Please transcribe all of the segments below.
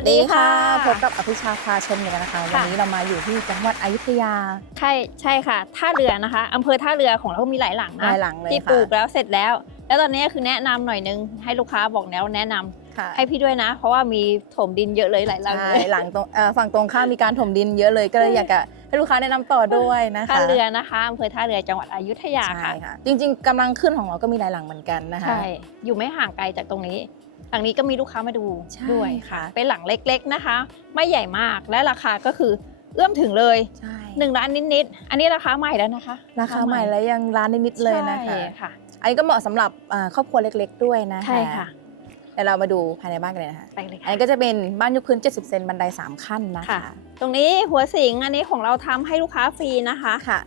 วัสดีค่ะพบกับอภิชาพาชมกันนะคะวันนี้เรามาอยู่ที่จังหวัดอยุธยาใช่ค่ะท่าเรือนะคะอำเภอท่าเรือของเรามีหลายหลังนะหลายหลังเลยที่ปลูกแล้วเสร็จแล้วตอนนี้คือแนะนำหน่อยนึงให้ลูกค้าบอกแล้วแนะนำให้พี่ด้วยนะเพราะว่ามีถมดินเยอะเลยหลายหลังเลยหลังตรงฝั่งตรงข้ามมีการถมดินเยอะเลยก็เลยอยากจะให้ลูกค้าแนะนำต่อด้วยนะคะท่าเรือนะคะอำเภอท่าเรือจังหวัดอยุธยาค่ะจริงๆกำลังขึ้นของเราก็มีหลายหลังเหมือนกันนะคะใช่อยู่ไม่ห่างไกลจากตรงนี้หลังนี้ก็มีลูกค้ามาดูด้วยค่ะเป็นหลังเล็กๆนะคะไม่ใหญ่มากและราคาก็คือเอื้อมถึงเลย1 ล้านนิดๆอันนี้ราคาใหม่แล้วนะคะราคาใหม่แล้วยังล้านนิดๆเลยนะคะอันนี้ก็เหมาะสำหรับครอบครัวเล็กๆด้วยนะคะใช่ค่ะเดี๋ยวเรามาดูภายในบ้านกันเลยนะคะไปเลยค่ะอันนี้ก็จะเป็นบ้านยกพื้น70 เซนบันได3 ขั้นนะคะตรงนี้หัวสิงอันนี้ของเราทำให้ลูกค้าฟรีนะคะค่ะ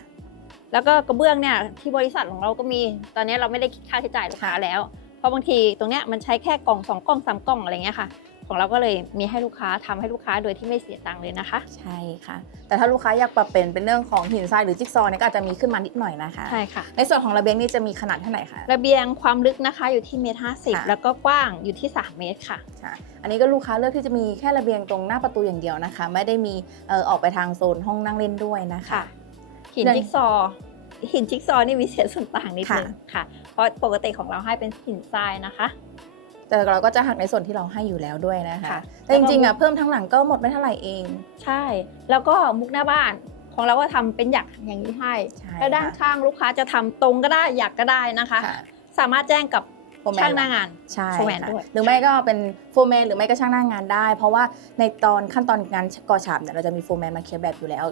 แล้วก็กระเบื้องเนี่ยที่บริษัทของเราก็มีตอนนี้เราไม่ได้คิดค่าใช้จ่ายลูกค้าแล้วเพราะบางทีตรงเนี้ยมันใช้แค่กล่อง2 กล่อง3 กล่องอะไรเงี้ยค่ะของเราก็เลยมีให้ลูกค้าทำให้ลูกค้าโดยที่ไม่เสียตังค์เลยนะคะใช่ค่ะแต่ถ้าลูกค้าอยากปรับเป็นเรื่องของหินทรายหรือจิ๊กซอว์เนี่ยก็อาจจะมีขึ้นมานิดหน่อยนะคะใช่ค่ะในส่วนของระเบียงนี่จะมีขนาดเท่าไหร่คะระเบียงความลึกนะคะอยู่ที่1.50 แล้วก็กว้างอยู่ที่3 เมตรค่ะอันนี้ก็ลูกค้าเลือกที่จะมีแค่ระเบียงตรงหน้าประตูอย่างเดียวนะคะไม่ได้มีออกไปทางโซนห้องนั่งเล่นด้วยนะคะหินจิ๊กซอว์นี่มีเศษส่วนต่างนิดนึงค่ะเพราะปกติของเราให้เป็นหินทรายนะคะแต่เราก็จะหักในส่วนที่เราให้อยู่แล้วด้วยนะคะแต่จริงๆเพิ่มทั้งหลังก็หมดไม่เท่าไหร่เองใช่แล้วก็มุกหน้าบ้านของเราก็ทำเป็นหยักอย่างนี้ให้แล้วด้านข้างลูกค้าจะทำตรงก็ได้หยักก็ได้นะคะสามารถแจ้งกับช่างหน้างานโฟร์แมนด้วยหรือไม่ก็เป็นโฟร์แมนหรือไม่ก็ช่างหน้างานได้ เพราะว่าในขั้นตอนงานก่อฉาบเนี่ยเราจะมีโฟร์แมนมาเคลียร์แบบอยู่แล้ว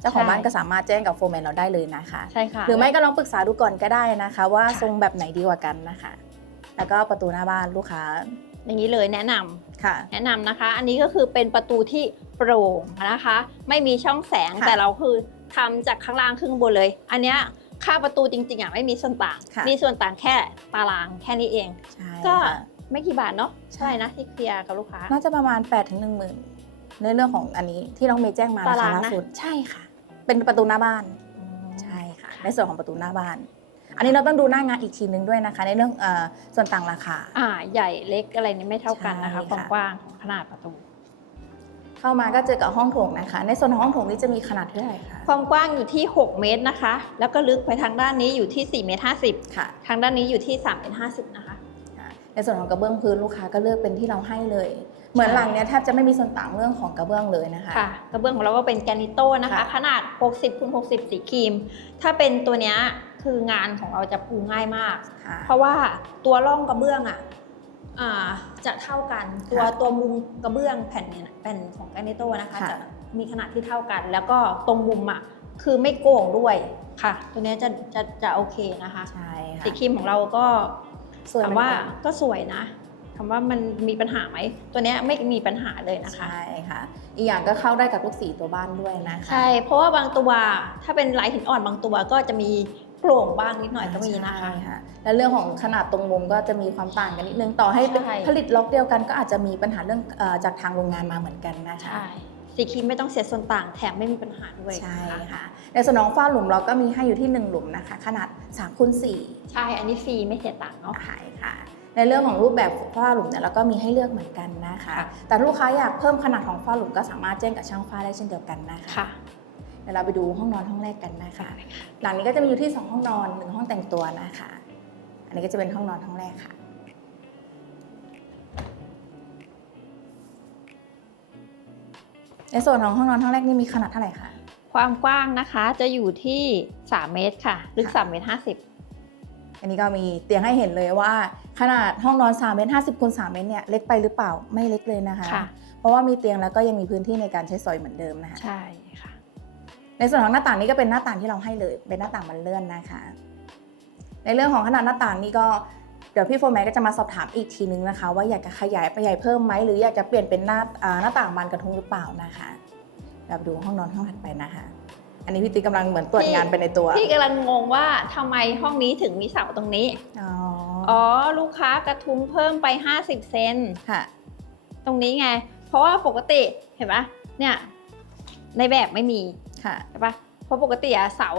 เจ้าของบ้านก็สามารถแจ้งกับโฟร์แมนเราได้เลยนะคะใช่ค่ะหรือไม่ก็ลองปรึกษาดูก่อนก็ได้นะคะว่าทรงแบบไหนดีกว่ากันนะคะแล้วก็ประตูหน้าบ้านลูกค้าอย่างนี้เลยแนะนำนะคะอันนี้ก็คือเป็นประตูที่โปร่งนะคะไม่มีช่องแสงแต่เราคือทำจากข้างล่างขึ้นบนเลยอันเนี้ยค่าประตูจริงๆไม่มีส่วนต่างมีส่วนต่างแค่ตารางแค่นี้เองก็ไม่กี่บาทเนาะใช่นะที่เคลียร์กับลูกค้าน่าจะประมาณ8 ถึง 10,000ในเรื่องของอันนี้ที่น้องเมย์แจ้งมาราคาล่าสุดใช่ค่ะเป็นประตูหน้าบ้านใช่ค่ะในส่วนของประตูหน้าบ้านอันนี้เราต้องดูหน้างานอีกทีนึงด้วยนะคะในเรื่องส่วนต่างราคาใหญ่เล็กอะไรนี่ไม่เท่ากันนะคะความกว้างของขนาดประตูเข้ามาก็เจอกับห้องโถงนะคะในส่วนของห้องโถงนี้จะมีขนาดเท่าไหร่คะความกว้างอยู่ที่6 เมตรนะคะแล้วก็ลึกไปทางด้านนี้อยู่ที่4.50 เมตรค่ะทางด้านนี้อยู่ที่3.50 เมตรนะคะในส่วนของกระเบื้องพื้นลูกค้าก็เลือกเป็นที่เราให้เลยเหมือนหลังเนี้ยแทบจะไม่มีส่วนต่างเรื่องของกระเบื้องเลยนะคะกระเบื้องของเราก็เป็นแกรนิโต้นะคะขนาด60x60สีครีมถ้าเป็นตัวเนี้ยคืองานของเราจะปูง่ายมากเพราะว่าตัวร่องกระเบื้องจะเท่ากันตัวมุมกระเบื้องแผ่นของแกรนิโต้นะคะจะมีขนาดที่เท่ากันแล้วก็ตรงมุมคือไม่โก่งด้วยค่ะตัวนี้จะโอเคนะคะใช่ค่ะสีครีมของเราก็ถามว่าก็สวยนะถามว่ามันมีปัญหาไหมตัวนี้ไม่มีปัญหาเลยนะคะใช่ค่ะอีกอย่างก็เข้าได้กับทุกสีตัวบ้านด้วยนะคะใช่เพราะว่าบางตัวถ้าเป็นลายหินอ่อนบางตัวก็จะมีโปร่งบ้างนิดหน่อยก็มีนะคะและเรื่องของขนาดตรงมุมก็จะมีความต่างกันนิดนึงต่อให้ผลิตล็อกเดียวกันก็อาจจะมีปัญหาเรื่องจากทางโรงงานมาเหมือนกันนะคะสีครีมไม่ต้องเสียส่วนต่างแถมไม่มีปัญหาด้วยใช่ค่ะในส่วนของฝ้าหลุมเราก็มีให้อยู่ที่1 หลุมนะคะขนาด3x4ใช่อันนี้ฟรีไม่เสียตังค์เนาะใช่ค่ะในเรื่องของรูปแบบฝ้าหลุมเนี่ยเราก็มีให้เลือกเหมือนกันนะคะแต่ลูกค้าอยากเพิ่มขนาดของฝ้าหลุมก็สามารถแจ้งกับช่างฝ้าได้เช่นเดียวกันนะคะเดี๋ยวเราไปดูห้องนอนห้องแรกกันนะคะหลังนี้ก็จะมีอยู่ที่2 ห้องนอน1 ห้องแต่งตัวนะคะอันนี้ก็จะเป็นห้องนอนห้องแรกค่ะในส่วนของห้องนอนห้องแรกนี่มีขนาดเท่าไหร่คะความกว้างนะคะจะอยู่ที่3 เมตรค่ะลึก3.50 เมตรอันนี้ก็มีเตียงให้เห็นเลยว่าขนาดห้องนอน3.50 เมตรคูณ3 เมตรเนี่ยเล็กไปหรือเปล่าไม่เล็กเลยนะคะเพราะว่ามีเตียงแล้วก็ยังมีพื้นที่ในการใช้สอยเหมือนเดิมนะคะใช่ค่ะในส่วนของหน้าต่างนี้ก็เป็นหน้าต่างที่เราให้เลยเป็นหน้าต่างบานเลื่อนนะคะในเรื่องของขนาดหน้าต่างนี่ก็เดี๋ยวพี่โฟร์แมนก็จะมาสอบถามอีกทีนึงนะคะว่าอยากจะขยายไปใหญ่เพิ่มไหมหรืออยากจะเปลี่ยนเป็นหน้าต่างบานกระทุ้งหรือเปล่านะคะเราดูห้องนอนห้องถัดไปนะคะอันนี้พี่ติ๊กกำลังเหมือนตรวจงานไปในตัวพี่กำลังงงว่าทำไมห้องนี้ถึงมีเสาตรงนี้อ๋อลูกค้ากระทุ้งเพิ่มไป50 เซนค่ะตรงนี้ไงเพราะว่าปกติเห็นปะเนี่ยในแบบไม่มีใช่ปะเพราะปกติเสา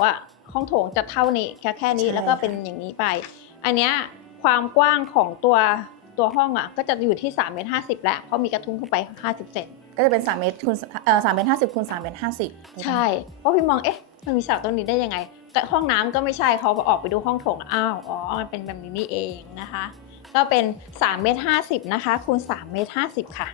ห้องโถงจะเท่านี้แค่นี้แล้วก็เป็นอย่างนี้ไปอันเนี้ยความกว้างของตัว ตัวห้องอ่ะก็จะอยู่ที่3 เมตร 50แล้วเพราะมีกระทุ้งเข้าไป50 เซน ก็จะเป็น3 เมตรคูณ3 เมตร 50คูณ3 เมตร 50ใช่เพราะพี่มองเอ๊ะมันมีเสาตรงนี้ได้ยังไงห้องน้ำก็ไม่ใช่เขาออกไปดูห้องโถงอ้าวอ๋อมันเป็นแบบนี้นี่เองนะคะก็เป็น3 เมตร 50นะคะคูณ3 เมตร 50ค่ะ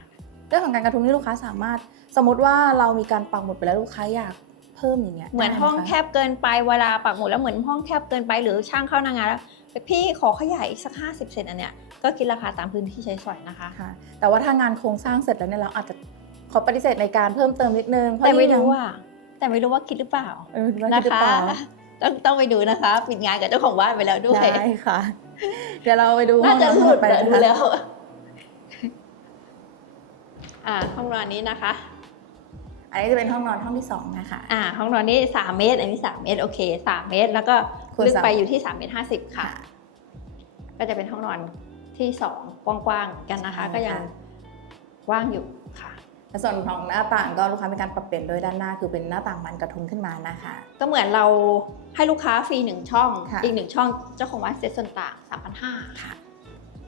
เรื่องของการกระทุ้งที่ลูกค้าสามารถสมมติว่าเรามีการปักหมุดไปแล้วลูกค้าอยากเพิ่มอย่างเงี้ยเหมือนห้องแคบเกินไปเวลาปักหมุดแล้วเหมือนห้องแคบเกินไปหรือช่างเข้าหน้างานแล้วพี่ขอขยายอีกสัก50 เซนอันเนี้ยก็คิดราคาตามพื้นที่ใช้สอยนะคะค่ะแต่ว่าถ้างานโครงสร้างเสร็จแล้วเนี่ยเราอาจจะขอปฏิเสธในการเพิ่มเติมนิดนึงแต่ไม่รู้ว่าคิดหรือเปล่านะคะต้องไปดูนะคะปิดงานกับเจ้าของบ้านไปแล้วด้วยได้ค่ะเดี๋ยวเราไปดูน่าจะหลุดไปแล้วห้องนอนนี้นะคะอันนี้จะเป็นห้องนอนห้องที่2นะคะห้องนอนนี้3 เมตรอันนี้3 เมตรโอเค3 เมตรแล้วก็ลึกไปอยู่ที่3 เมตร 50ค่ะก็จะเป็นห้องนอนที่2กว้างๆกันนะคะก็ยังว่างอยู่ค่ะในส่วนของหน้าต่างก็ลูกค้ามีการปรับเปลี่ยนโดยด้านหน้าคือเป็นหน้าต่างมันกระทุ้งขึ้นมานะคะก็เหมือนเราให้ลูกค้าฟรี1 ช่องอีก1 ช่องเจ้าของบ้านเซ็ตส่วนต่าง 3,500 ค่ะ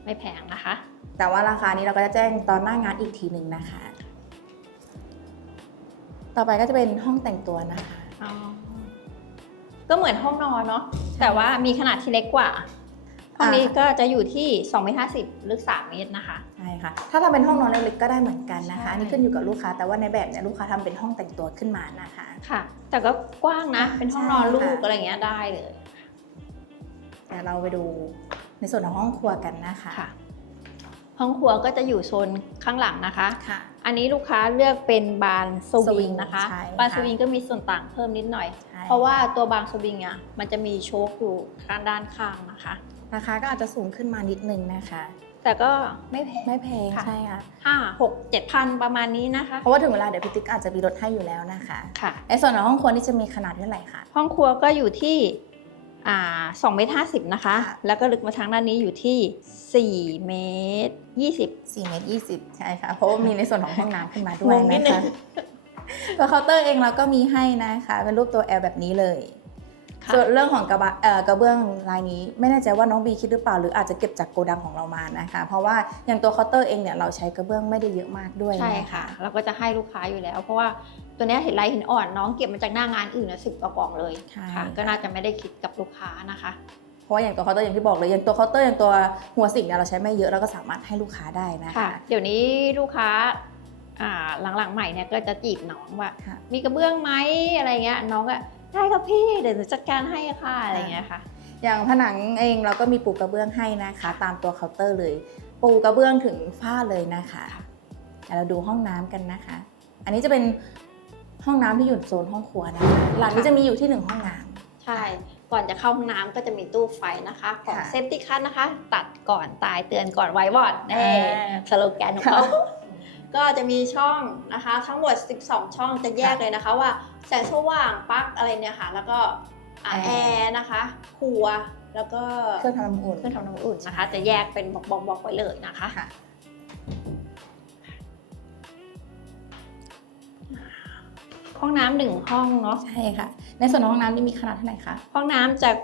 ไม่แพงนะคะแต่ว่าราคานี้เราก็จะแจ้งตอนหน้างานอีกทีหนึ่งนะคะต่อไปก็จะเป็นห้องแต่งตัวนะคะก็เหมือนห้องนอนเนาะแต่ว่ามีขนาดที่เล็กกว่าห้องนี้ก็จะอยู่ที่2 เมตร 50ลึก3 เมตรนะคะใช่ค่ะถ้าทำเป็นห้องนอนเล็กๆก็ได้เหมือนกันนะคะอันนี้ขึ้นอยู่กับลูกค้าแต่ว่าในแบบเนี่ยลูกค้าทำเป็นห้องแต่งตัวขึ้นมานะคะค่ะแต่ก็กว้างนะเป็นห้องนอนลูกอะไรเงี้ยได้เลยแต่เราไปดูในส่วนของห้องครัวกันนะคะห้องครัวก็จะอยู่โซนข้างหลังนะคะอันนี้ลูกค้าเลือกเป็นบานสวิงนะคะบานสวิงก็มีส่วนต่างเพิ่มนิดหน่อยเพราะว่าตัวบานสวิงอ่ะมันจะมีโชคอยู่ด้านข้างนะคะราคาก็อาจจะสูงขึ้นมานิดนึงนะคะแต่ก็ไม่แพงใช่ค่ะ6-7,000ประมาณนี้นะคะเพราะว่าถึงเวลาเดี๋ยวพี่ติ๊กอาจจะมีลดให้อยู่แล้วนะคะในส่วนของห้องครัวนี่จะมีขนาดเท่าไหร่คะห้องครัวก็อยู่ที่2 เมตร 50นะคะแล้วก็ลึกมาทางด้านนี้อยู่ที่4 เมตร 20 4 เมตร 20ใช่ค่ะเพราะว่ามีในส่วนของห้องน้ำขึ้นมาด้วยนะคะตัวเคาน์เตอร์เองเราก็มีให้นะคะเป็นรูปตัว L แบบนี้เลยส่วนเรื่องของกระเบื้องลายนี้ไม่แน่ใจว่าน้องบีคิดหรือเปล่าหรืออาจจะเก็บจากโกดังของเรามานะคะเพราะว่าอย่างตัวเคาน์เตอร์เองเนี่ยเราใช้กระเบื้องไม่ได้เยอะมากด้วยใช่ค่ะเราก็จะให้ลูกค้าอยู่แล้วเพราะว่าตัวนี้เห็นลายหินอ่อนน้องเก็บมาจากหน้างานอื่นนะ10 กล่องเลยค่ะก็น่าจะไม่ได้คิดกับลูกค้านะคะเพราะว่าอย่างตัวเคาน์เตอร์อย่างที่บอกเลยอย่างตัวเคาน์เตอร์อย่างตัวหัวสิ่งเนี่ยเราใช้ไม่เยอะแล้วก็สามารถให้ลูกค้าได้นะคะเดี๋ยวนี้ลูกค้าหลังๆใหม่เนี่ยก็จะจีบน้องว่ามีกระเบื้องไหมอะไรเงี้ยน้องก็ได้ครับพี่เดี๋ยวจัดการให้ค่ะอะไรเงี้ยค่ะอย่างผนังเองเราก็มีปูกระเบื้องให้นะคะตามตัวเคาน์เตอร์เลยปูกระเบื้องถึงฝ้าเลยนะคะเดี๋ยวเราดูห้องน้ำกันนะคะอันนี้จะเป็นห้องน้ำที่อยู่โซนห้องครัวนะคะหลังนี้จะมีอยู่ที่1 ห้องน้ำใช่ก่อนจะเข้าห้องน้ำก็จะมีตู้ไฟนะคะของเซฟตี้คัทนะคะตัดก่อนตายเตือนก่อนไว้วอดสโลแกนของเขาก็จะมีช่องนะคะทั้งหมด12 ช่องจะแยกเลยนะคะว่าแสงสว่างปลั๊กอะไรเนี่ยค่ะแล้วก็แอร์นะคะครัวแล้วก็เครื่องทำน้ำอุ่นนะคะจะแยกเป็นบล็อกไว้เลยนะคะห้องน้ำ1 ห้องเนาะใช่ค่ะในส่วนของห้องน้ำนี่มีขนาดเท่าไหร่คะห้องน้ำจาก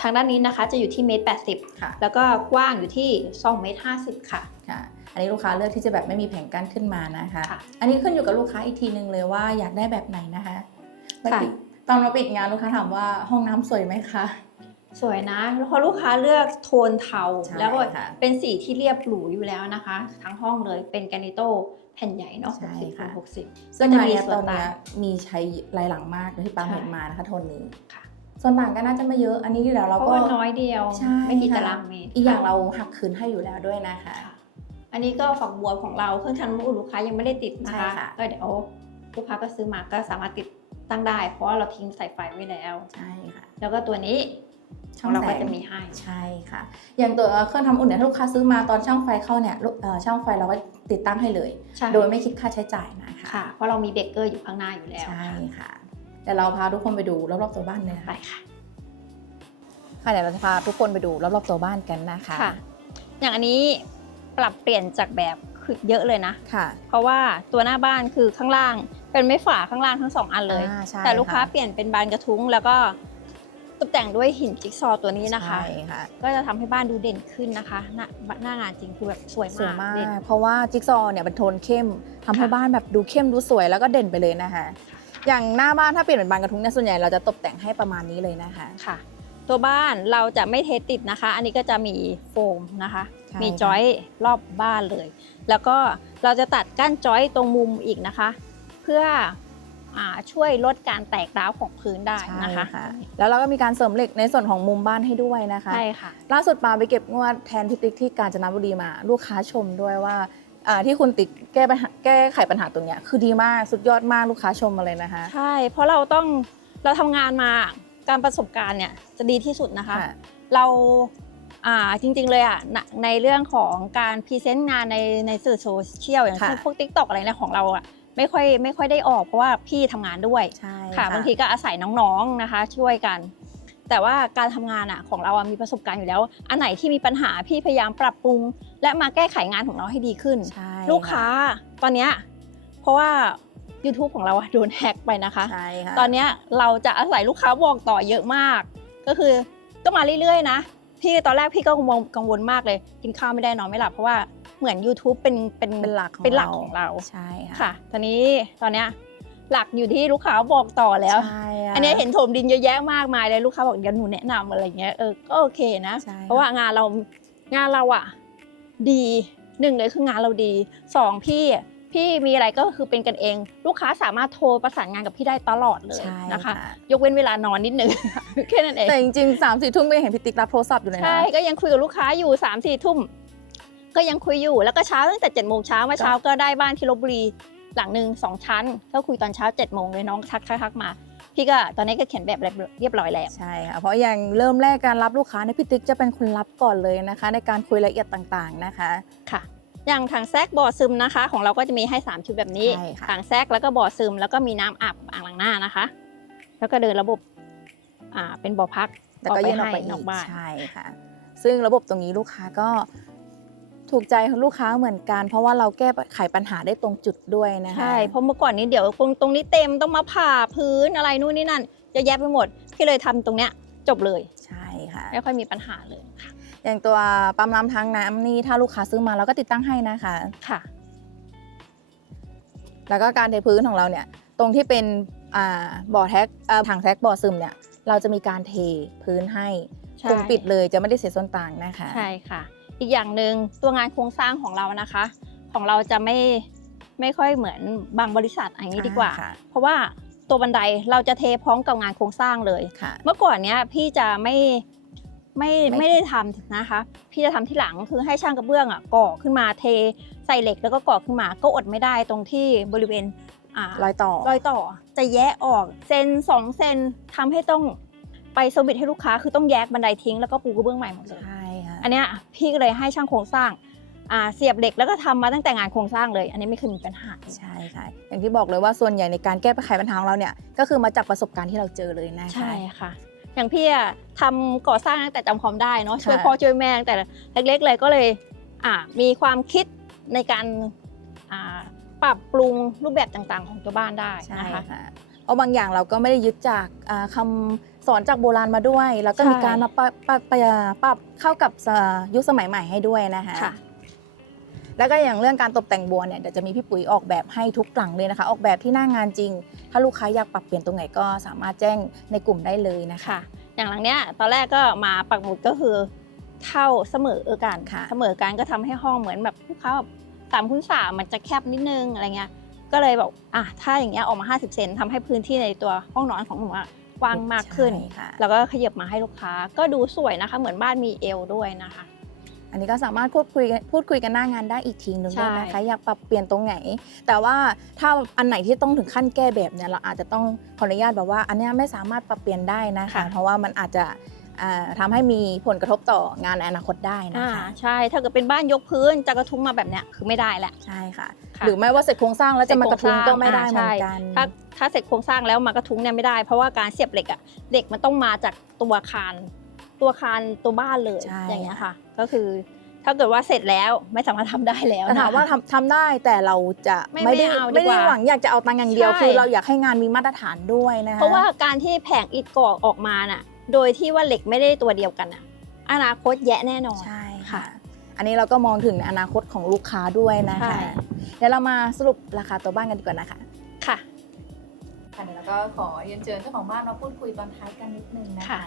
ทางด้านนี้นะคะจะอยู่ที่1.80 เมตรแล้วก็กว้างอยู่ที่2 เมตร 50ค่ะอันนี้ลูกค้าเลือกที่จะแบบไม่มีแผงกั้นขึ้นมานะคะอันนี้ขึ้นอยู่กับลูกค้าอีกทีนึงเลยว่าอยากได้แบบไหนนะคะตอนเราปิดงานลูกค้าถามว่าห้องน้ำสวยไหมคะสวยนะเพราะลูกค้าเลือกโทนเทาแล้วก็เป็นสีที่เรียบหรูอยู่แล้วนะคะทั้งห้องเลยเป็นแกรนิโตแผ่นใหญ่เนาะ60 ซึ่งในตอนนี้มีใช้ลายหลังมากที่ป้าเห็นมานะคะโทนนี้ส่วนต่างก็น่าจะไม่เยอะอันนี้ที่เราก็น้อยเดียวไม่กี่ตารางเมตรอีกอย่างเราหักคืนให้อยู่แล้วด้วยนะคะอันนี้ก็ฝักบัวของเราเครื่องทำน้ำอุ่นลูกค้ายังไม่ได้ติดนะคะก็เดี๋ยวลูกค้าก็ซื้อมาก็สามารถติดตั้งได้เพราะว่าเราทิ้งสายไฟไว้แล้วใช่ค่ะแล้วก็ตัวนี้เราก็จะมีให้ใช่ค่ะอย่างตัวเครื่องทำอุ่นเนี่ยลูกค้าซื้อมาตอนช่างไฟเข้าเนี่ยช่างไฟเราก็ติดตั้งให้เลยโดยไม่คิดค่าใช้จ่ายนะคะเพราะเรามีเบรกเกอร์อยู่ข้างหน้าอยู่แล้วใช่ค่ะเดี๋ยวเราพาทุกคนไปดูรอบๆตัวบ้านเลยไปค่ะเดี๋ยวเราจะพาทุกคนไปดูรอบๆตัวบ้านกันนะคะอย่างอันนี้ปรับเปลี่ยนจากแบบคือเยอะเลยนะเพราะว่าตัวหน้าบ้านคือข้างล่างเป็นไม้ฝาข้างล่างทั้ง2 อันเลยแต่ลูกค้าเปลี่ยนเป็นบานกระทุ้งแล้วก็ ตกแต่งด้วยหินจิ๊กซอว์ตัวนี้นะคะ ใช่ค่ะ ก็จะทำให้บ้านดูเด่นขึ้นนะคะหน้างานจริงคือแบบสวย สวย มาก มาก เด่น เพราะว่าจิ๊กซอว์เนี่ยเป็นโทนเข้มทำให้ ค่ะ บ้านแบบดูเข้มดูสวยแล้วก็เด่นไปเลยนะคะ อย่างหน้าบ้านถ้าเปลี่ยนเป็นบานกระทุ้งเนี่ยส่วนใหญ่เราจะตกแต่งให้ประมาณนี้เลยนะคะ ค่ะ ตัวบ้านเราจะไม่เทติดนะคะ อันนี้ก็จะมีโฟมนะคะ ใช่ มี ค่ะ จอยรอบบ้านเลย แล้วก็เราจะตัดก้านจอยตรงมุมอีกนะคะ เพื่อช่วยลดการแตกร้าวของพื้นได้ ใช่ นะคะ ค่ะ แล้วเราก็มีการเสริมเหล็กในส่วนของมุมบ้านให้ด้วยนะคะ ใช่ค่ะ ล่าสุดปาไปเก็บงวดแทนพี่ติ๊กที่กาญจนบุรีมาลูกค้าชมด้วยว่าที่คุณติ๊กแก้ไขปัญหาตรงเนี้ยคือดีมากสุดยอดมากลูกค้าชมมาเลยนะคะ ใช่ เพราะเราทำงานมาการประสบการณ์เนี่ยจะดีที่สุดนะคะ ค่ะ เราจริงๆเลยในเรื่องของการพรีเซนต์งานในสื่อโซเชียลอย่างเช่น ค่ะ พวก TikTok อะไรเนี่ยของเราไม่ค่อยได้ออกเพราะว่าพี่ทำงานด้วย ใช่ ค่ะบางทีก็อาศัยน้องๆนะคะช่วยกัน แต่ว่าการทำงานของเรามีประสบการณ์อยู่แล้ว อันไหนที่มีปัญหาพี่พยายามปรับปรุง และมาแก้ไขงานของเราให้ดีขึ้น ใช่ ลูกค้าตอนเนี้ยเพราะว่า YouTube ของเราโดนแฮ็กไปนะคะ ใช่ค่ะ ตอนเนี้ยเราจะอาศัยลูกค้าบอกต่อเยอะมาก ก็คือก็มาเรื่อยๆนะพี่ตอนแรกพี่ก็กังวลมากเลยกินข้าวไม่ได้นอนไม่หลับเพราะว่าเหมือน YouTube เป็นหลักของ เป็นหลักของเรา ใช่ค่ะ ค่ะตอนเนี้ยหลักอยู่ที่ลูกค้าบอกต่อแล้ว ใช่ค่ะ อันนี้เห็นถมดินเยอะแยะมากมายเลยลูกค้าบอกเดี๋ยวหนูแนะนำอะไรเงี้ยก็โอเคนะ ใช่ค่ะ เพราะว่างานเราดีหนึ่งเลยคืองานเราดีสองพี่มีอะไรก็คือเป็นกันเอง ลูกค้าสามารถโทรประสานงานกับพี่ได้ตลอดเลย ใช่ นะคะ ค่ะ ยกเว้นเวลานอนนิดนึง แค่นั้นเอง แต่จริงๆ3-4 ทุ่มก็ยังเห็นพี่ติ๊กรับโทรศัพท์อยู่เลยนะ ใช่ก็ยังคุยกับลูกค้าอยู่3-4 ทุ่มก็ยังคุยอยู่แล้วก็เช้าตั้งแต่7 โมงเช้าเมื่อเช้าก็ได้บ้านที่ลพบุรีหลังหนึ่ง2 ชั้นก็คุยตอนเช้า7 โมงเลยน้องทักมาพี่ก็ตอนนี้ก็เขียนแบบเรียบร้อยแล้ว ใช่ค่ะเพราะอย่างเริ่มแรกการรับลูกค้าเนี่ยพี่ติ๊กจะเป็นคนรับก่อนเลยนะคะ ในการคุยรายละเอียดต่างๆนะคะ ค่ะอย่างถังแซกบ่อซึมนะคะ ของเราก็จะมีให้3ชุดแบบนี้ ใช่ค่ะ ถังแซกแล้วก็บ่อซึมแล้วก็มีน้ำอาบอ่างล้างหน้านะคะ แล้วก็เดินระบบเป็นบ่อพัก แล้วก็ยื่นออกไป ให้นอกบ้าน ใช่ค่ะ ซึ่งระบบตรงนี้ลูกค้าก็ถูกใจของลูกค้าเหมือนกัน เพราะว่าเราแก้ไขปัญหาได้ตรงจุดด้วยนะคะ ใช่เพราะเมื่อก่อนนี้เดี๋ยวตรงนี้เต็มต้องมาผ่าพื้นอะไรนู่นนี่นั่นเยอะแยะไปหมดพี่เลยทำตรงเนี้ยจบเลย ใช่ค่ะ ไม่ค่อยมีปัญหาเลยค่ะ อย่างตัวปั๊มน้ำทางน้ำนี่ถ้าลูกค้าซื้อมาเราก็ติดตั้งให้นะคะ ค่ะ แล้วก็การเทพื้นของเราเนี่ยตรงที่เป็นบ่อแท็กถังแท็กบ่อซึมเนี่ยเราจะมีการเทพื้นให้ ใช่ คุมปิดเลยจะไม่ได้เสียส่วนต่างนะคะ ใช่ค่ะ อีกอย่างหนึ่งตัวงานโครงสร้างของเรานะคะ ของเราจะไม่ค่อยเหมือนบางบริษัทอย่างนี้ดีกว่า ค่ะ เพราะว่าตัวบันไดเราจะเทพร้อมกับงานโครงสร้างเลย ค่ะ เมื่อก่อนเนี้ยพี่จะไม่ได้ทำนะคะ พี่จะทำที่หลังคือให้ช่างกระเบื้องก่อขึ้นมาเทใส่เหล็กแล้วก็ก่อขึ้นมาก็อดไม่ได้ตรงที่บริเวณรอยต่อ จะแยะออกเซน2 เซนทำให้ต้องไปเซอร์วิสให้ลูกค้าคือต้องแยกบันไดทิ้งแล้วก็ปูกระเบื้องใหม่หมดเลย ใช่ค่ะ อันเนี้ยพี่ก็เลยให้ช่างโครงสร้างเสียบเหล็กแล้วก็ทำมาตั้งแต่งานโครงสร้างเลย อันนี้ไม่เคยมีปัญหา ใช่ค่ะอย่างที่บอกเลยว่าส่วนใหญ่ในการแก้ไขปัญหาของเราเนี่ยก็คือมาจากประสบการณ์ที่เราเจอเลยนะคะ ใช่ค่ะ อย่างพี่ทำก่อสร้างตั้งแต่จำความได้เนาะ ค่ะ ช่วยพ่อช่วยแม่ตั้งแต่เล็กๆเลยก็เลยมีความคิดในการปรับปรุงรูปแบบต่างๆ ของตัวบ้านได้ ใช่ นะคะ ค่ะเพราะบางอย่างเราก็ไม่ได้ยึดจากคำสอนจากโบราณมาด้วย แล้วก็ ใช่ มีการมาปรับเข้ากับยุคสมัยใหม่ให้ด้วยนะคะ ค่ะ แล้วก็อย่างเรื่องการตกแต่งบัวเนี่ยเดี๋ยวจะมีพี่ปุ๋ยออกแบบให้ทุกหลังเลยนะคะ ออกแบบที่หน้างานจริง ถ้าลูกค้าอยากปรับเปลี่ยนตรงไหนก็สามารถแจ้งในกลุ่มได้เลยนะคะ ค่ะ อย่างหลังเนี้ยตอนแรกก็มาปักหมุดก็คือเท่าเสมอกัน ค่ะ เสมอกันก็ทำให้ห้องเหมือนแบบลูกค้าแบบ3x3มันจะแคบนิดนึงอะไรเงี้ยก็เลยบอกถ้าอย่างเงี้ยออกมา50 เซนทำให้พื้นที่ในตัวห้องนอนของหนูกว้างมากขึ้น ใช่ค่ะ แล้วก็ขยับมาให้ลูกค้าก็ดูสวยนะคะ เหมือนบ้านมีเอวด้วยนะคะ อันนี้ก็สามารถพูดคุยกันหน้างานได้อีกทีนึง ใช่ ด้วยนะคะอยากปรับเปลี่ยนตรงไหน แต่ว่าถ้าอันไหนที่ต้องถึงขั้นแก้แบบเนี่ยเราอาจจะต้องขออนุญาตแบบว่าอันเนี้ยไม่สามารถปรับเปลี่ยนได้นะคะ เพราะว่ามันอาจจะทำให้มีผลกระทบต่องานในอนาคตได้นะคะ ใช่ถ้าเกิดเป็นบ้านยกพื้นจะกระทุ้งมาแบบเนี้ยคือไม่ได้แหละ ใช่ค่ะ ค่ะ หรือไม่ว่าเสร็จโครงสร้างแล้วจะมากระทุ้งก็ไม่ได้เหมือนกัน ถ้าเสร็จโครงสร้างแล้วมากระทุ้งเนี่ยไม่ได้ เพราะว่าการเสียบเหล็กเหล็กมันต้องมาจากตัวคานตัวบ้านเลย ใช่ อย่างเงี้ยค่ะ ก็คือถ้าเกิดว่าเสร็จแล้วไม่สามารถทำได้แล้ว แต่ถามว่า นะคะ ทำได้แต่เราจะ ไม่เอาดีกว่า ไม่ได้หวังอยากจะเอาตังค์อย่างเดียว ใช่ คือเราอยากให้งานมีมาตรฐานด้วยนะคะ เพราะว่าการที่แผงอิฐก่อออกมาน่ะ โดยที่ว่าเหล็กไม่ได้ตัวเดียวกันอะอนาคตแยะแน่นอน ใช่ ค่ะ ค่ะ อันนี้เราก็มองถึงอนาคตของลูกค้าด้วยนะ ใช่ คะเดี๋ยวเรามาสรุปราคาตัวบ้านกันดีกว่านะคะ ค่ะ ค่ะเดี๋ยวเราก็ขอเรียนเชิญเจ้าของบ้านมาพูดคุยตอนท้ายกันนิดนึงนะคะ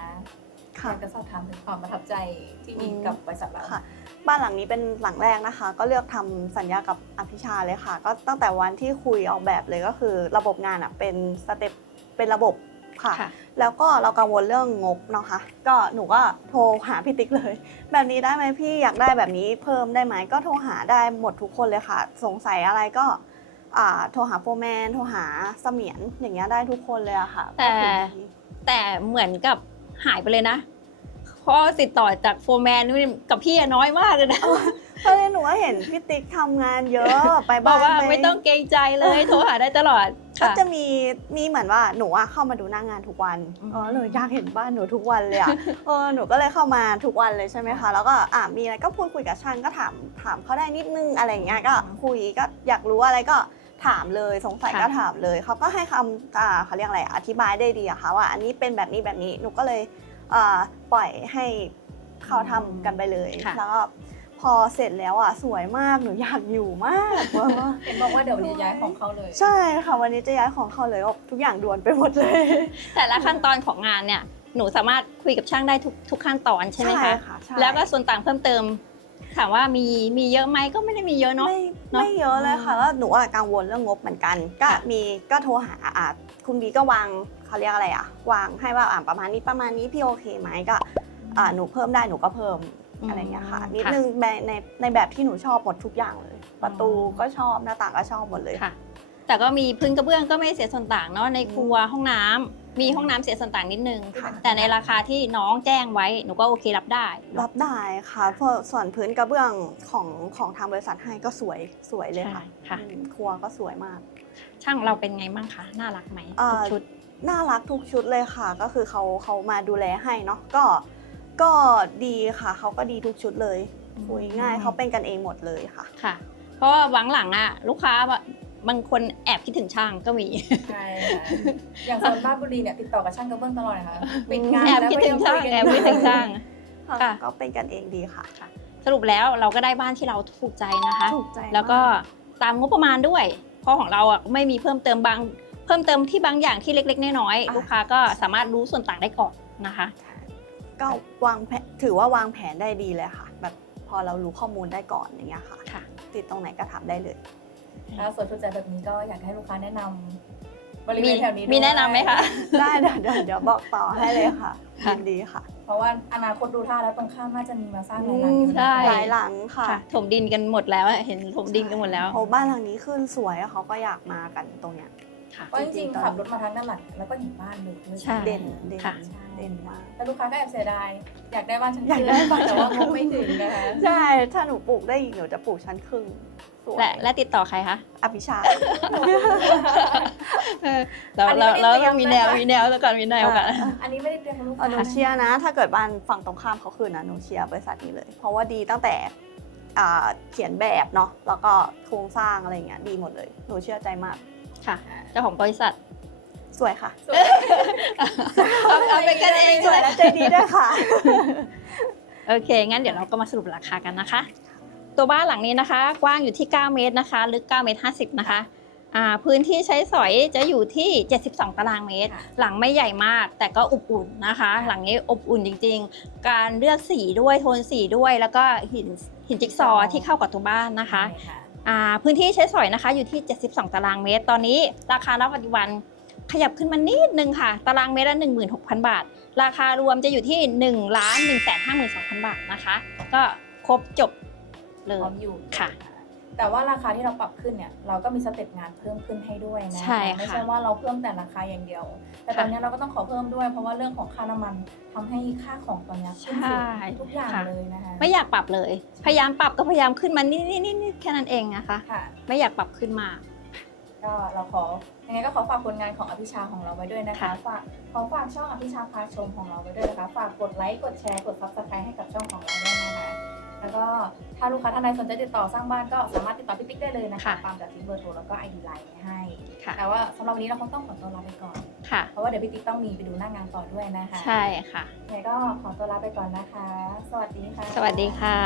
ค่ะ อยากจะสอบถามถึงความประทับใจที่มีกับบริษัทเรา ค่ะ บ้านหลังนี้เป็นหลังแรกนะคะ ก็เลือกทำสัญญากับอภิชาเลยค่ะ ก็ตั้งแต่วันที่คุยออกแบบเลยก็คือระบบงานเป็นสเต็ปเป็นระบบค่ะ ค่ะ แล้วก็เรากังวลเรื่องงบเนาะค่ะก็หนูก็โทรหาพี่ติ๊กเลย แบบนี้ได้ไหมพี่อยากได้แบบนี้เพิ่มได้ไหมก็โทรหาได้หมดทุกคนเลยค่ะ สงสัยอะไรก็โทรหาโฟร์แมนโทรหาเสมียนอย่างเงี้ยได้ทุกคนเลยอะค่ะ แต่ ก็คือดี แต่เหมือนกับหายไปเลยนะ เพราะติดต่อจากโฟร์แมนนี่กับพี่น้อยมากเลยนะ เพราะเลยหนูก็เห็นพี่ติ๊กทำงานเยอะไป บอ บ้าก น ว่า ป ไม่ต้องเกรงใจเลย โทรหาได้ตลอด ก็ ค่ะ จะมีเหมือนว่าหนูอะเข้ามาดูหน้างานทุกวัน อืม หนูอยากเห็นบ้านหนูทุกวันเลยอะ หนูก็เลยเข้ามาทุกวันเลยใช่ไหมคะแล้วก็มีอะไรก็พูดคุยกับช่างก็ถามเขาได้นิดนึงอะไรอย่างเงี้ยก็คุยก็อยากรู้อะไรก็ถามเลยสงสัยก็ถามเลยเขาก็ให้คำเขาเรียกอะไรอธิบายได้ดีอะค่ะว่าอันนี้เป็นแบบนี้แบบนี้หนูก็เลยปล่อยให้เขาทำกันไปเลย ค่ะ แล้วก็พอเสร็จแล้วสวยมากหนูอยากอยู่มากว่า เห็นบอกว่าเดี๋ยวจะย้ายของเขาเลย ใช่ค่ะวันนี้จะย้ายของเขาเลยทุกอย่างด่วนไปหมดเลย แต่ละขั้นตอนของงานเนี่ย หนูสามารถคุยกับช่างได้ทุกขั้นตอนใช่ไหมคะ ใช่ แล้วก็ส่วนต่างเพิ่มเติม ถามว่ามีเยอะไหมก็ไม่ได้มีเยอะเนาะ ไม่เยอะเลยค่ะก็หนูกังวลเรื่องงบเหมือนกัน ก็ ค่ะ ก็โทรหาคุณบีก็วางเขาเรียกอะไรวางให้ว่าประมาณนี้พี่โอเคไหมก็หนูเพิ่มได้หนูก็เพิ่มอะไรอย่างเงี้ยค่ะนิดนึงในแบบที่หนูชอบหมดทุกอย่างเลย ประตูก็ชอบหน้าต่างก็ชอบหมดเลย ค่ะ แต่ก็มีพื้นกระเบื้องก็ไม่เสียส่วนต่างเนาะในครัวห้องน้ำมีห้องน้ำเสียส่วนต่างนิดนึง ค่ะ แต่ในราคาที่น้องแจ้งไว้หนูก็โอเครับได้ รับได้ค่ะเพราะส่วนพื้นกระเบื้องของทางบริษัทให้ก็สวยเลยค่ะ ค่ะ ครัวก็สวยมาก ช่างเราเป็นไงบ้างคะน่ารักไหมทุกชุด น่ารักทุกชุดเลยค่ะ ก็คือเขามาดูแลให้เนาะก็ดีค่ะเขาก็ดีทุกชุดเลย อืม คุยง่ายเขาเป็นกันเองหมดเลยค่ะ ค่ะ เพราะว่าหวังหลังอะลูกค้าบางคนแอบคิดถึงช่างก็มี ใช่ค่ะ อย่างโซนบ้านบุรีเนี่ยติดต่อกับช่างกระเบื้องตลอดนะคะปิดงาน แอบ ล้ว คิด ก็ ถึงช่าง คุยกัน แอบคิดถึงช่าง ค่ะ ก็เป็นกันเองดีค่ะ สรุปแล้วเราก็ได้บ้านที่เราถูกใจนะคะ ถูกใจมาก แล้วก็ตามงบประมาณด้วย เพราะของเราอ่ะไม่มีเพิ่มเติมที่บางอย่างที่เล็กๆน้อยๆลูกค้าก็สามารถรู้ส่วนต่างได้ก่อนนะคะ ก็วางแผนถือว่าวางแผนได้ดีเลยค่ะ แบบพอเรารู้ข้อมูลได้ก่อนอย่างเงี้ยค่ะ ค่ะ ติดตรงไหนก็ถามได้เลย ถ้าส่วนถูกใจแบบนี้ก็อยากให้ลูกค้าแนะนำบริเวณแถวนี้ด้วย มีแนะนำไหมคะ ได้เดี๋ยวบอกต่อให้เลยค่ะ ค่ะ ยินดีค่ะ เพราะว่าอนาคตดูท่าแล้วตรงข้ามน่าจะมีมาสร้างหลายหลังอยู่ ใช่ นะคะ หลายหลังค่ะ ค่ะถมดินกันหมดแล้วอะเห็นถมดินกันหมดแล้ว โอ้บ้านหลังนี้ขึ้นสวยเขาก็อยากมากันตรงเนี้ย ค่ะ เพราะจริงๆขับรถมาทางด้านหลังแล้วก็เห็นบ้านเลยด้วย ใช่ เด่น ค่ะ เด่นมาก แต่ลูกค้าก็แอบเสียดายอยากได้บ้านชั้น อยากได้บ้าน แต่ว่างบไม่ถึงนะคะ ใช่ ถ้าหนูปลูกได้อีกหนูจะปลูกชั้นครึ่งสวย และติดต่อใครคะ อภิชา เราต้องมีแนวแล้วก่อนมีแนวกัน อันนี้ไม่ได้เตรียมกับลูก หนู ค้า เชียร์นะ ถ้าเกิดบ้านฝั่งตรงข้ามเขาคืนนะหนูเชียร์บริษัทนี้เลย เพราะว่าดีตั้งแต่เขียนแบบเนาะแล้วก็โครงสร้างอะไรเงี้ยดีหมดเลย หนูเชื่อใจมาก ค่ะ เจ้าของบริษัท สวยค่ะ เอาไปกันเอง สวยและใจดีด้วยค่ะ โอเค งั้นเดี๋ยวเราก็มาสรุปราคากันนะคะ ตัวบ้านหลังนี้นะคะ กว้างอยู่ที่ 9 เมตรนะคะ ลึก 9 เมตร 50 นะคะ พื้นที่ใช้สอยจะอยู่ที่ 72 ตารางเมตร หลังไม่ใหญ่มาก แต่ก็อบอุ่นนะคะ หลังนี้อบอุ่นจริงๆ การเลือกสีด้วยโทนสีด้วย แล้วก็หินจิ๊กซอว์ที่เข้ากับตัวบ้านนะคะ ใช่ค่ะ พื้นที่ใช้สอยนะคะอยู่ที่ 72 ตารางเมตร ตอนนี้ราคาณปัจจุบันขยับขึ้นมานิดนึงค่ะ ตารางเมตรละ 16,000 บาท ราคารวมจะอยู่ที่ 1,152,000 บาทนะคะ ก็ครบจบเล พร้อย มอยู่ ค่ะ แต่ว่าราคาที่เราปรับขึ้นเนี่ยเราก็มีสเต็ปงานเพิ่มขึ้นให้ด้วยนะ ใช่ค่ะ ไม่ใช่ว่าเราเพิ่มแต่ราคาอย่างเดียว แต่ตอนนี้เราก็ต้องขอเพิ่มด้วย เพราะว่าเรื่องของค่าน้ำมันทำให้ค่าของตอนนี้ขึ้นสูงทุกอย่างเลยนะคะ ไม่อยากปรับเลย พยายามปรับก็พยายามขึ้นมานิดๆๆๆแค่นั้นเองนะคะ ค่ะ ไม่อยากปรับขึ้นมาก ก็เรายังไงก็ขอฝากผลงานของอภิชาของเราไว้ด้วยนะคะ ค่ะ ฝากช่องอภิชาพาชมของเราไว้ด้วยนะคะฝากกดไลค์กดแชร์กด Subscribe ให้กับช่องของเราด้วยนะคะแล้วก็ถ้าลูกค้าท่านใดสนใจติดต่อสร้างบ้านก็สามารถติดต่อพี่ติ๊กได้เลยนะคะ ค่ะ ตามจากที่เบอร์โทรแล้วก็ ID ไลน์ให้ ค่ะ แต่ว่าสำหรับวันนี้เราคงต้องขอตัวลาไปก่อน ค่ะ เพราะว่าเดี๋ยวพี่ติ๊กต้องมีไปดูหน้างานต่อด้วยนะคะ ใช่ค่ะ ยังไงก็ขอตัวลาไปก่อนนะคะ สวัสดีค่ะ สวัสดีค่ะ